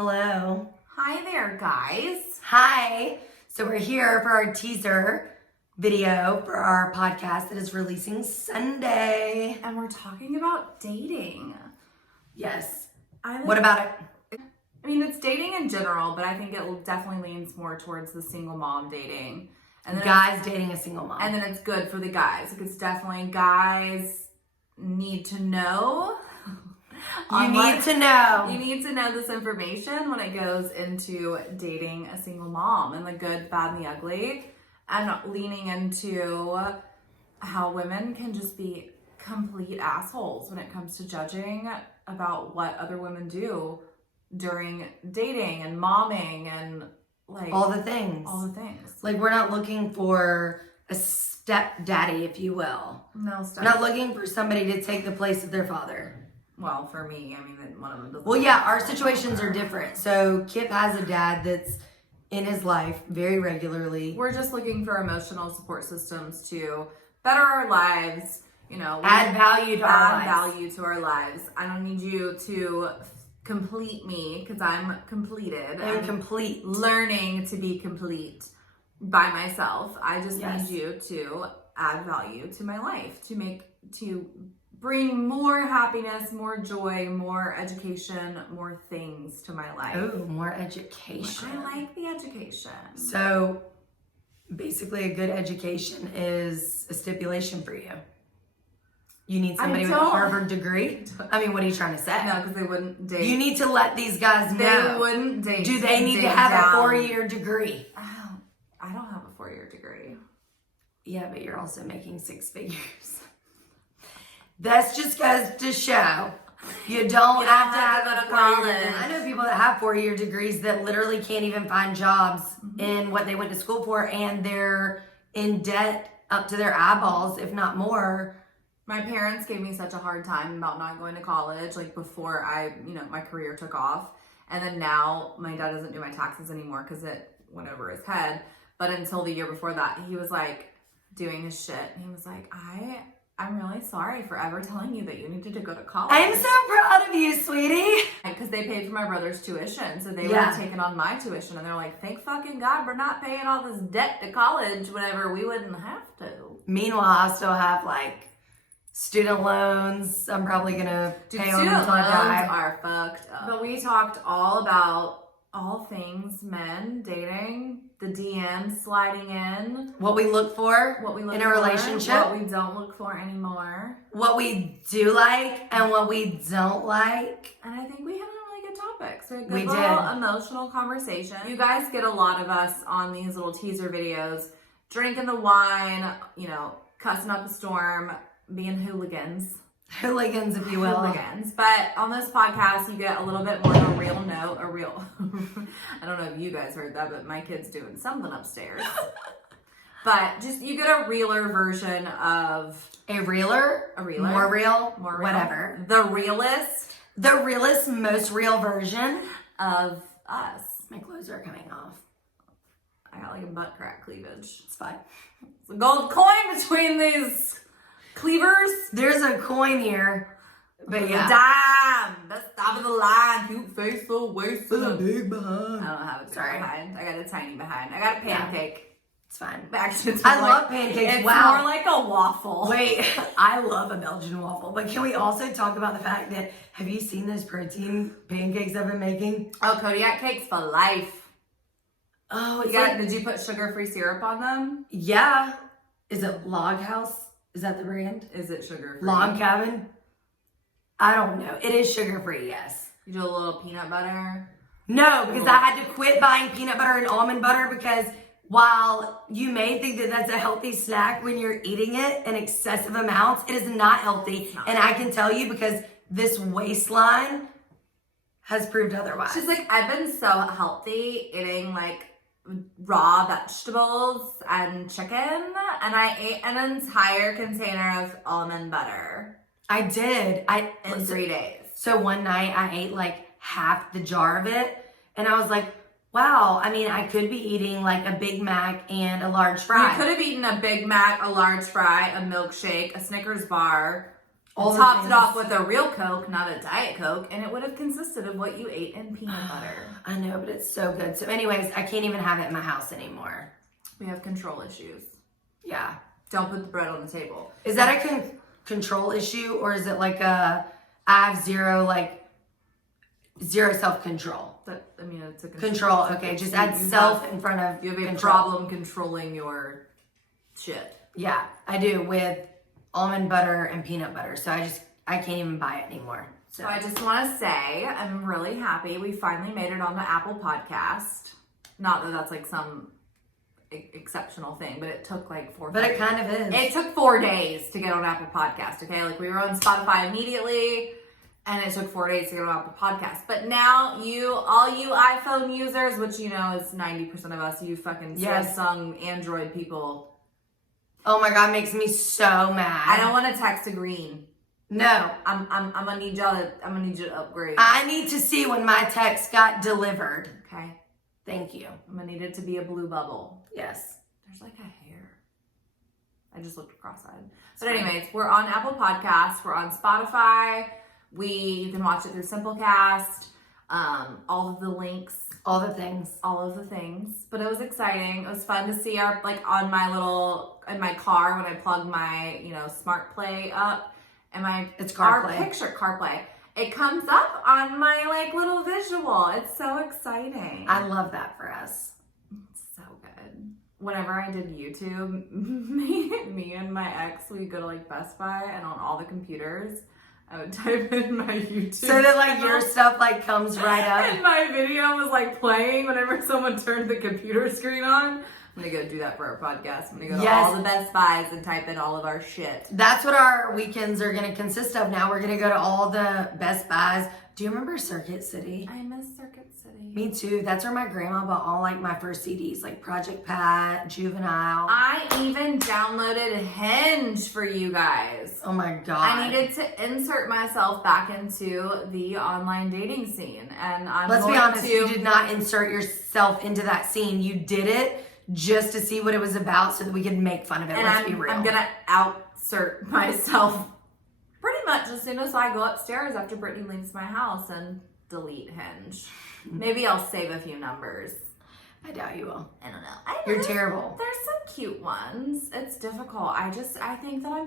Hello. Hi there, guys. Hi. So we're here for our teaser video for our podcast that is releasing Sunday. And we're talking about dating. Yes. What What about it? I mean, it's dating in general, but I think it definitely leans more towards the single mom dating. And then guys dating a single mom. And then it's good for the guys. Like, it's definitely guys need to know. You need to know. You need to know this information when it goes into dating a single mom, and the good, bad, and the ugly, and leaning into how women can just be complete assholes when it comes to judging about what other women do during dating and momming and like all the things. Like, we're not looking for a stepdaddy, if you will. No step. We're not looking for somebody to take the place of their father. Well, for me, I mean, one of them doesn't. Well, yeah, our situations are different. So Kip has a dad that's in his life very regularly. We're just looking for emotional support systems to better our lives, add value to our lives. I don't need you to complete me because I'm completed. I'm complete. Learning to be complete by myself. I just need you to add value to my life, to bring more happiness, more joy, more education, more things to my life. Oh, more education. I like the education. So basically a good education is a stipulation for you. You need somebody with a Harvard degree? I mean, what are you trying to say? No, because they wouldn't date. You need to let these guys know. They wouldn't date. Do they need to have a 4-year degree? I don't have a 4-year degree. Yeah, but you're also making 6 figures. That just goes to show you don't have to have go to college. I know people that have 4-year degrees that literally can't even find jobs in what they went to school for, and they're in debt up to their eyeballs, if not more. My parents gave me such a hard time about not going to college, like before my career took off. And then now my dad doesn't do my taxes anymore because it went over his head. But until the year before that, he was like doing his shit. And he was like, I'm really sorry for ever telling you that you needed to go to college. I'm so proud of you, sweetie. Because they paid for my brother's tuition. So they would have taken on my tuition. And they're like, thank fucking God we're not paying all this debt to college whenever we wouldn't have to. Meanwhile, I still have student loans. I'm probably going to pay on them until I die. Student loans are fucked up. But we talked all about all things men, dating, the DMs sliding in. What we look for in a relationship. What we don't look for anymore. What we do like and what we don't like. And I think we had a really good topic. So a good little emotional conversation. You guys get a lot of us on these little teaser videos, drinking the wine, cussing up a storm, being hooligans. Hooligans, if you will. Hooligans. But on this podcast, you get a little bit more of a real note, I don't know if you guys heard that, but my kid's doing something upstairs. But just, you get a realer version of... A realer? More real? Whatever. The realest, most real version of us. My clothes are coming off. I got like a butt crack cleavage. It's fine. It's a gold coin between these cleavers. There's a coin here. But yeah. Dime. That's top of the line. Cute face, full waist. With a big behind. I don't have a big behind. I got a tiny behind. I got a pancake. Yeah. It's fine. Actually, I love pancakes. It's more like a waffle. Wait, I love a Belgian waffle. But can we also talk about the fact that, have you seen those protein pancakes I've been making? Oh, Kodiak cakes for life. Oh, did you put sugar-free syrup on them? Yeah. Is it Log House? Is that the brand? Is it sugar-free? Log Cabin? I don't know. It is sugar-free, yes. You do a little peanut butter? No, because I had to quit buying peanut butter and almond butter because while you may think that that's a healthy snack when you're eating it in excessive amounts, it is not healthy. And I can tell you because this waistline has proved otherwise. She's like, I've been so healthy eating raw vegetables and chicken, and I ate an entire container of almond butter. I did. In 3 days. So one night I ate half the jar of it, and I was like, wow, I mean, I could be eating a Big Mac and a large fry. You could have eaten a Big Mac, a large fry, a milkshake, a Snickers bar. Topped it off with a real Coke, not a Diet Coke, and it would have consisted of what you ate in peanut butter. I know, but it's so good. So anyways, I can't even have it in my house anymore. We have control issues. Yeah. Don't put the bread on the table. Is that a control issue, or is it like I have zero self-control? It's a control. Okay, just add self in front of you have a control. problem controlling your shit. Yeah, I do with almond butter and peanut butter. So I can't even buy it anymore. So I just want to say I'm really happy we finally made it on the Apple Podcast. Not that that's like some exceptional thing, but it took like 4 days. But it kind of is. It took 4 days to get on Apple Podcast, okay? Like we were on Spotify immediately, and it took 4 days to get on Apple Podcast. But now all you iPhone users, which you know is 90% of us, you fucking Samsung Android people. Oh my God, makes me so mad. I don't want to text a green. No. I'm gonna need you to upgrade. I need to see when my text got delivered. Okay. Thank you. I'm gonna need it to be a blue bubble. Yes. There's like a hair. I just looked cross-eyed. But anyways, we're on Apple Podcasts. We're on Spotify. You can watch it through Simplecast. All of the links. All the things. All of the things. But it was exciting. It was fun to see in my car when I plug my, Smart Play up and it's our CarPlay. picture CarPlay. It comes up on my little visual. It's so exciting. I love that for us. It's so good. Whenever I did YouTube, me and my ex, we'd go to Best Buy, and on all the computers, I would type in my YouTube. So that your stuff comes right up. And my video was playing whenever someone turned the computer screen on. I'm gonna go do that for our podcast. I'm gonna go to all the Best Buys and type in all of our shit. That's what our weekends are gonna consist of now. We're gonna go to all the Best Buys. Do you remember Circuit City? I miss Circuit City. Me too. That's where my grandma bought all my first CDs, like Project Pat, Juvenile. I even downloaded Hinge for you guys. Oh my God. I needed to insert myself back into the online dating scene. And Let's be honest, you did not insert yourself into that scene. You did it just to see what it was about so that we could make fun of it. And Let's be real. I'm gonna outsert myself pretty much as soon as I go upstairs after Brittany leaves my house and delete Hinge. Maybe I'll save a few numbers. I doubt you will. I don't know. You're terrible. There's some cute ones. It's difficult. I think that I'm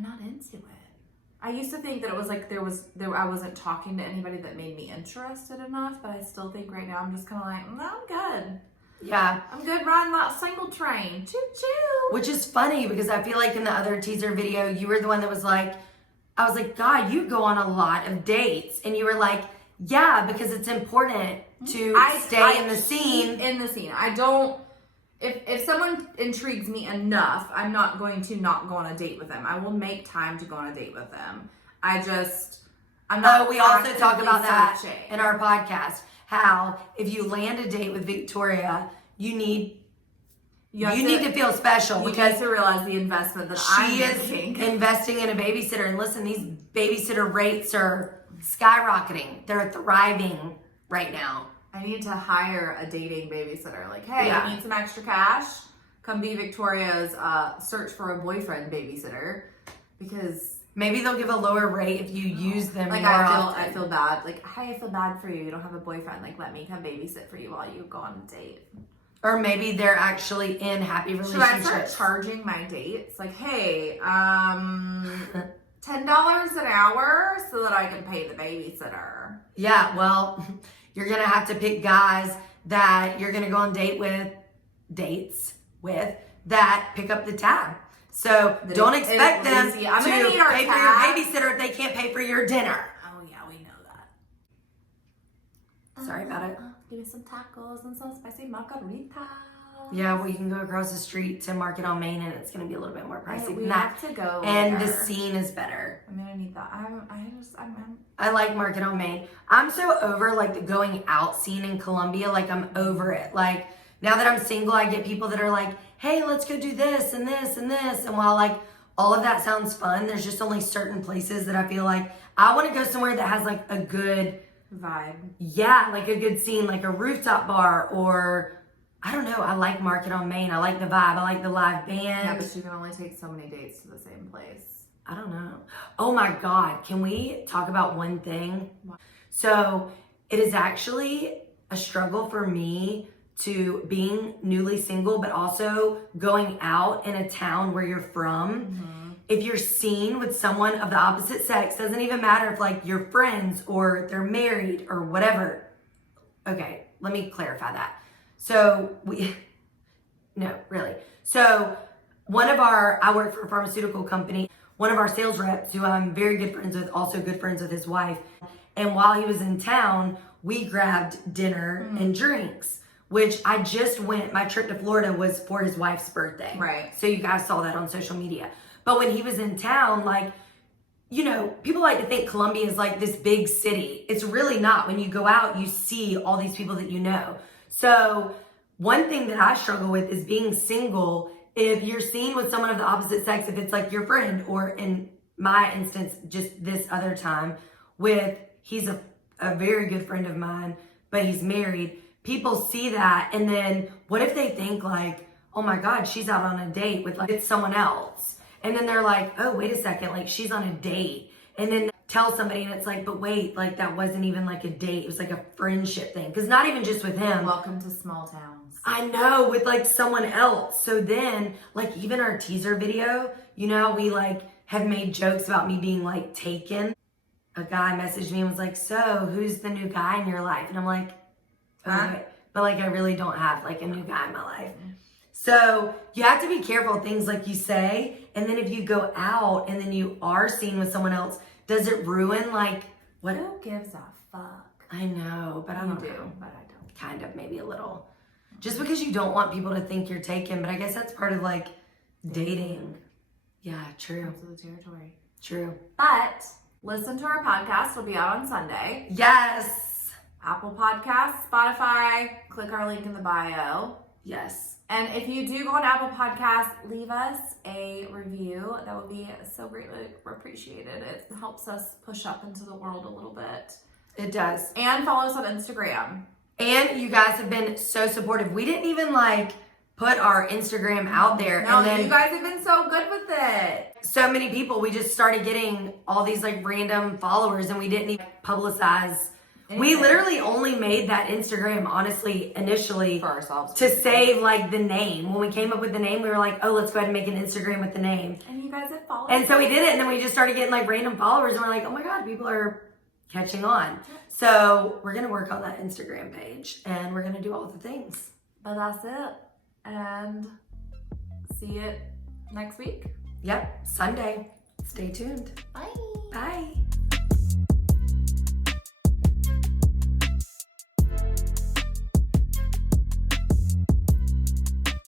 not into it. I used to think that it was I wasn't talking to anybody that made me interested enough, but I still think right now I'm just kind of no, I'm good. Yeah. I'm good riding that single train. Choo choo. Which is funny because I feel like in the other teaser video, you were the one that was I was like, God, you go on a lot of dates. And you were like, yeah, because it's important to stay in the scene. In the scene. I don't, if someone intrigues me enough, I'm not going to not go on a date with them. I will make time to go on a date with them. I'm not. We also talk about that searching. in our podcast. How if you land a date with Victoria, you need to feel special because to realize the investment that she I'm is making. investing in a babysitter. And listen, these babysitter rates are skyrocketing. They're thriving right now. I need to hire a dating babysitter. Hey, you need some extra cash? Come be Victoria's search for a boyfriend babysitter because maybe they'll give a lower rate if you use them more often. I feel bad. Hey, I feel bad for you. You don't have a boyfriend. Let me come babysit for you while you go on a date. Or maybe they're actually in happy relationships. Should I start charging my dates? Hey, $10 an hour so that I can pay the babysitter. Yeah, well, you're going to have to pick guys that you're going to go on dates with that pick up the tab. So don't expect them to pay for your babysitter if they can't pay for your dinner. Oh yeah, we know that. Sorry about it. Give me some tacos and some spicy margarita. Yeah, well, you can go across the street to Market on Main, and it's going to be a little bit more pricey We than that. have to go And there. the scene is better. I'm gonna need that. I like Market on Main. I'm so over the going out scene in Columbia. I'm over it. Now that I'm single, I get people that are hey, let's go do this and this and this. And while all of that sounds fun, there's just only certain places that I feel I want to go somewhere that has a good vibe. Yeah, a good scene, a rooftop bar or I don't know. I like Market on Main. I like the vibe. I like the live band. Yeah, but you can only take so many dates to the same place. I don't know. Oh my God. Can we talk about one thing? So it is actually a struggle for me to being newly single, but also going out in a town where you're from. If you're seen with someone of the opposite sex, doesn't even matter if like you're friends or they're married or whatever. Okay, let me clarify that. So no, really. So I work for a pharmaceutical company. One of our sales reps, who I'm very good friends with, also good friends with his wife. And while he was in town, we grabbed dinner and drinks, which I just went. My trip to Florida was for his wife's birthday. Right. So you guys saw that on social media. But when he was in town, like, you know, people like to think Columbia is like this big city. It's really not. When you go out, you see all these people that you know. So one thing that I struggle with is being single. If you're seen with someone of the opposite sex, if it's like your friend, or in my instance, just this other time he's a very good friend of mine, but he's married. People see that, and then what if they think like, oh my God, she's out on a date with like someone else. And then they're like, oh, wait a second, like she's on a date. And then tell somebody and it's like, but wait, like that wasn't even like a date. It was like a friendship thing. Cause not even just with him. Welcome to small towns. I know, with like someone else. So then like even our teaser video, you know, we like have made jokes about me being like taken. A guy messaged me and was like, so who's the new guy in your life? And I'm like, okay. But like, I really don't have like a new guy in my life. So you have to be careful of things like you say. And then if you go out and then you are seen with someone else, does it ruin like what? Who gives a fuck? I know, but I don't know. But I don't. Kind of, maybe a little. Just because you don't want people to think you're taken, but I guess that's part of like dating. Yeah, true. Comes with the territory. True. But listen to our podcast. It'll be out on Sunday. Yes. Apple Podcasts, Spotify. Click our link in the bio. Yes. And if you do go on Apple Podcasts, leave us a review. That would be so greatly appreciated. It helps us push up into the world a little bit. It does. And follow us on Instagram. And you guys have been so supportive. We didn't even like put our Instagram out there. No, and then you guys have been so good with it. So many people, we just started getting all these like random followers and we didn't even publicize. We literally only made that Instagram, honestly, initially for ourselves to save like the name. When we came up with the name, we were like, oh, let's go ahead and make an Instagram with the name. And you guys have followed. And so we did it, and then we just started getting like random followers, and we're like, oh my God, people are catching on. So we're gonna work on that Instagram page, and we're gonna do all the things. But that's it. And see it next week. Yep, Sunday. Stay tuned. Bye. Bye.